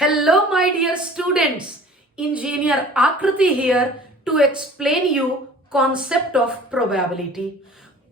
Hello my dear students, Engineer Akriti here to explain you concept of probability.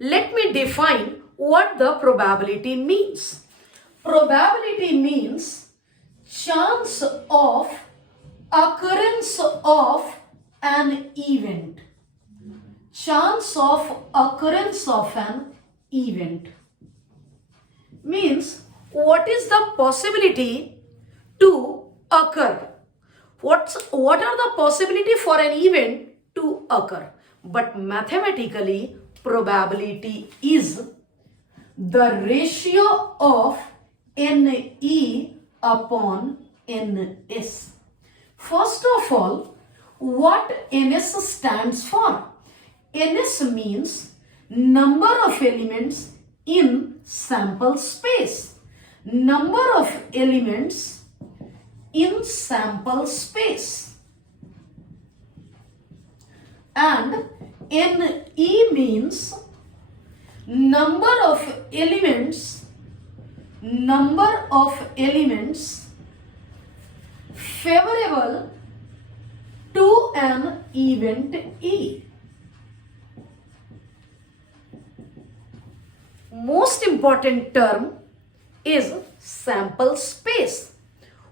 Let me define what the probability means. Probability means chance of occurrence of an event. Chance of occurrence of an event means what is the possibility to occur. What are the possibility for an event to occur? But mathematically, probability is the ratio of NE upon NS. First of all, what NS stands for? NS means number of elements in sample space. Number of elements in sample space. And NE means number of elements favorable to an event E. Most important term is sample space.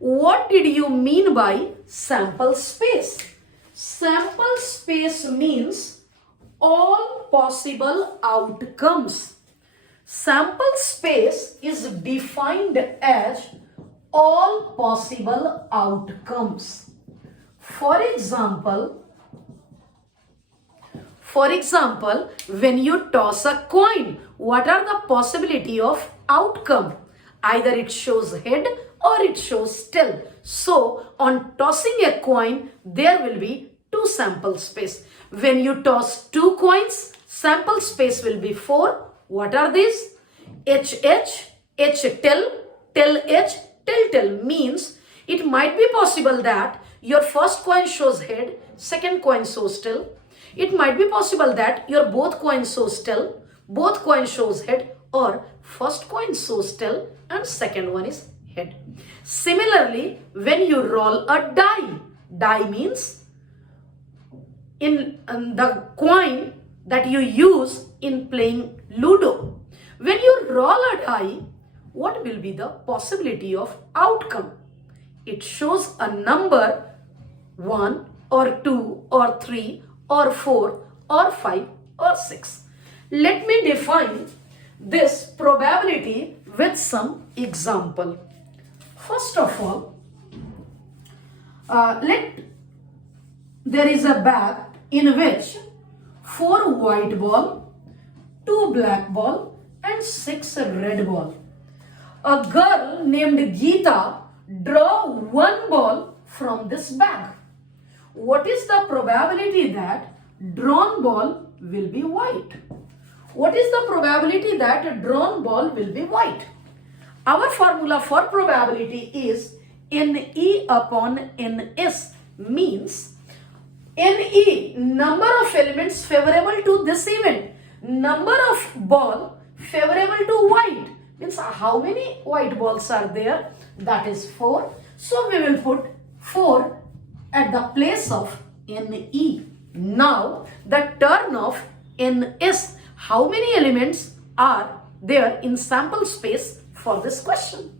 What did you mean by sample space? Sample space means all possible outcomes. Sample space is defined as all possible outcomes. For example, when you toss a coin, what are the possibility of outcome? Either it shows head or it shows tail. So on tossing a coin, there will be two sample space. When you toss two coins, sample space will be 4. What are these? HH, H tail, tail H, tail means it might be possible that your first coin shows head, second coin shows tail. It might be possible that your both coins shows tail, both coins shows head, or first coin shows tail and second one is head. Similarly, when you roll a die means in the coin that you use in playing Ludo. When you roll a die, what will be the possibility of outcome? It shows a number 1 or 2 or 3 or 4 or 5 or 6. Let me define this probability with some example. First of all, there is a bag in which 4 white ball, 2 black ball and 6 red ball. A girl named Geeta draw 1 ball from this bag. What is the probability that drawn ball will be white? What is the probability that a drawn ball will be white? Our formula for probability is NE upon NS means NE, number of elements favorable to this event. Number of ball favorable to white means how many white balls are there? That is 4. So we will put 4 at the place of NE. Now the turn of NS. How many elements are there in sample space for this question?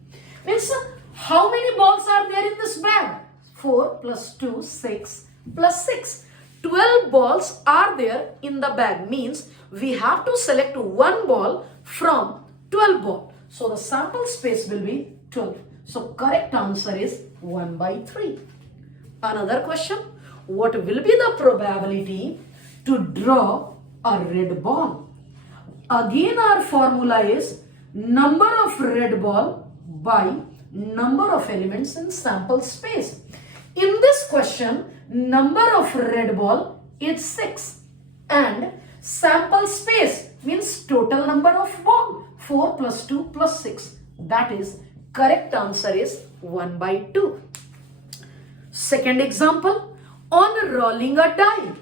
Means how many balls are there in this bag? 4 plus 2, 6 plus 6. 12 balls are there in the bag means we have to select 1 ball from 12 ball. So the sample space will be 12. So correct answer is 1 by 3. Another question. What will be the probability to draw a red ball? Again our formula is number of red ball by number of elements in sample space. In this question, number of red ball is 6 and sample space means total number of ball 4 plus 2 plus 6. That is correct answer is 1 by 2. Second example, on rolling a die.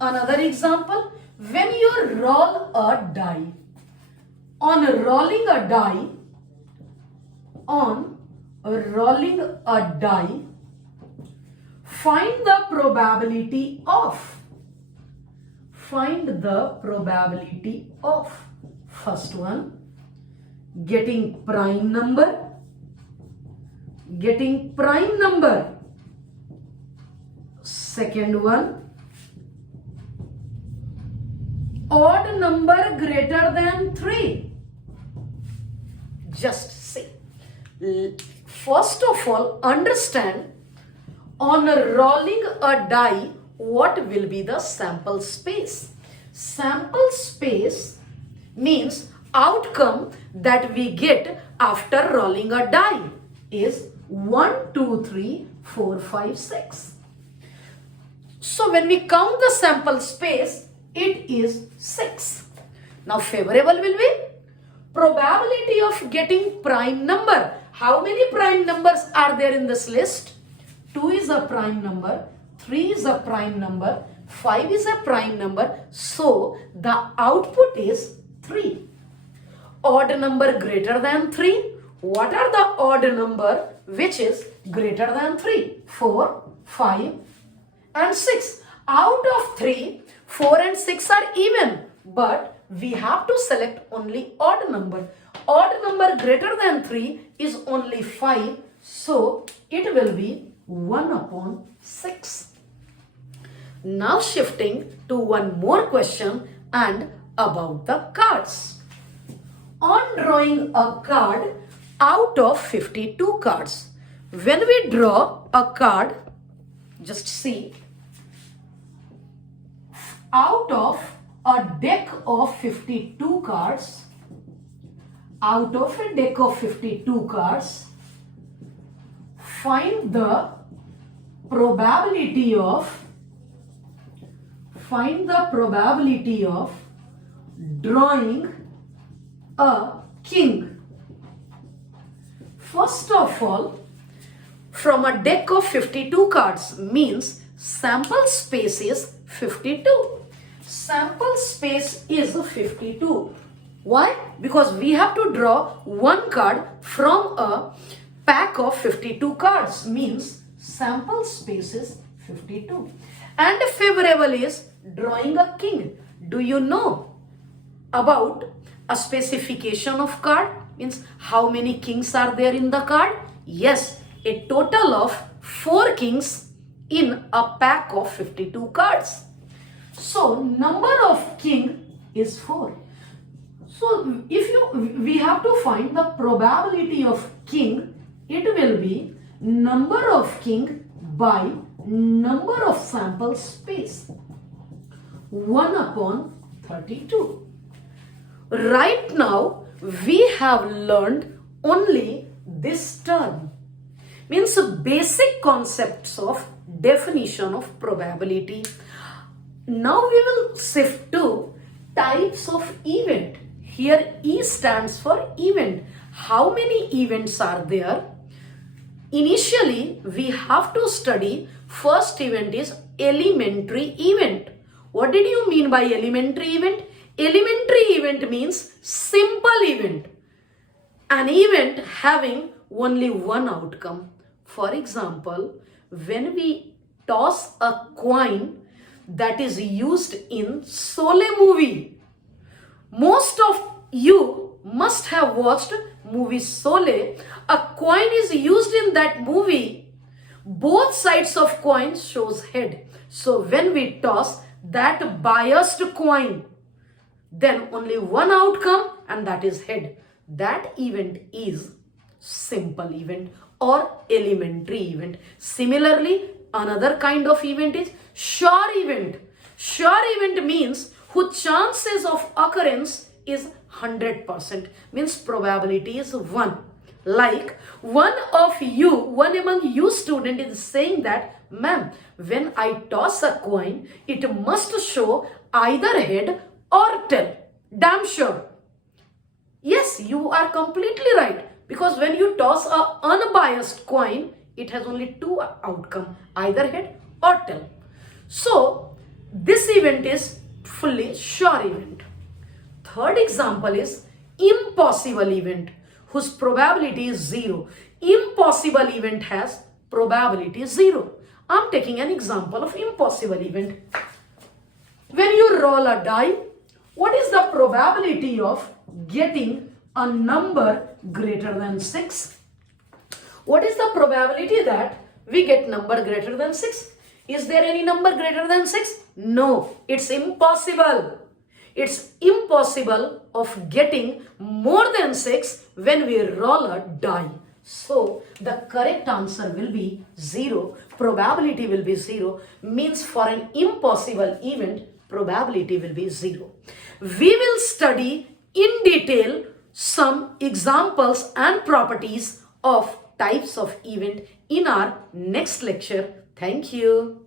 Another example, when you roll a die. On rolling a die, on rolling a die, find the probability of. Find the probability of. First one, getting prime number. Getting prime number. Second one, odd number greater than 3. Just see. First of all, understand on rolling a die, what will be the sample space? Sample space means outcome that we get after rolling a die is 1, 2, 3, 4, 5, 6. So when we count the sample space, it is 6. Now favorable will be probability of getting prime number. How many prime numbers are there in this list? 2 is a prime number, 3 is a prime number, 5 is a prime number. So the output is 3. Odd number greater than 3. What are the odd number which is greater than 3? 4, 5 and 6. Out of 3, 4 and 6 are even, but we have to select only odd number. Odd number greater than 3 is only 5, so it will be 1 upon 6. Now shifting to one more question and about the cards. On drawing a card out of 52 cards, when we draw a card, just see, out of a deck of 52 cards, out of a deck of 52 cards, find the probability of drawing a king. First of all, from a deck of 52 cards means sample space is 52. Sample space is 52. Why? Because we have to draw one card from a pack of 52 cards, means sample space is 52. And favorable is drawing a king. Do you know about a specification of card? Means how many kings are there in the card? Yes, a total of 4 kings in a pack of 52 cards. So number of king is 4. So we have to find the probability of king, it will be number of king by number of sample space, 1 upon 32. Right now we have learned only this term, means basic concepts of definition of probability. Now we will shift to types of event. Here E stands for event. How many events are there? Initially we have to study, first event is elementary event. What did you mean by elementary event? Elementary event means simple event. An event having only one outcome. For example, when we toss a coin that is used in Sole movie. Most of you must have watched movie Sole. A coin is used in that movie. Both sides of coin shows head. So when we toss that biased coin, then only one outcome, and that is head. That event is simple event or elementary event. Similarly, another kind of event is sure event. Sure event means whose chances of occurrence is 100%, means probability is 1. Like one among you student is saying that, ma'am, when I toss a coin, it must show either head or tail. Damn sure. Yes, you are completely right. Because when you toss a unbiased coin, it has only 2 outcomes, either head or tail. So this event is fully sure event. Third example is impossible event, whose probability is 0. Impossible event has probability 0. I'm taking an example of impossible event. When you roll a die, what is the probability of getting a number greater than 6? What is the probability that we get number greater than 6? Is there any number greater than 6? No, it's impossible. It's impossible of getting more than 6 when we roll a die. So the correct answer will be 0. Probability will be 0. Means for an impossible event, probability will be 0. We will study in detail some examples and properties of types of event in our next lecture. Thank you.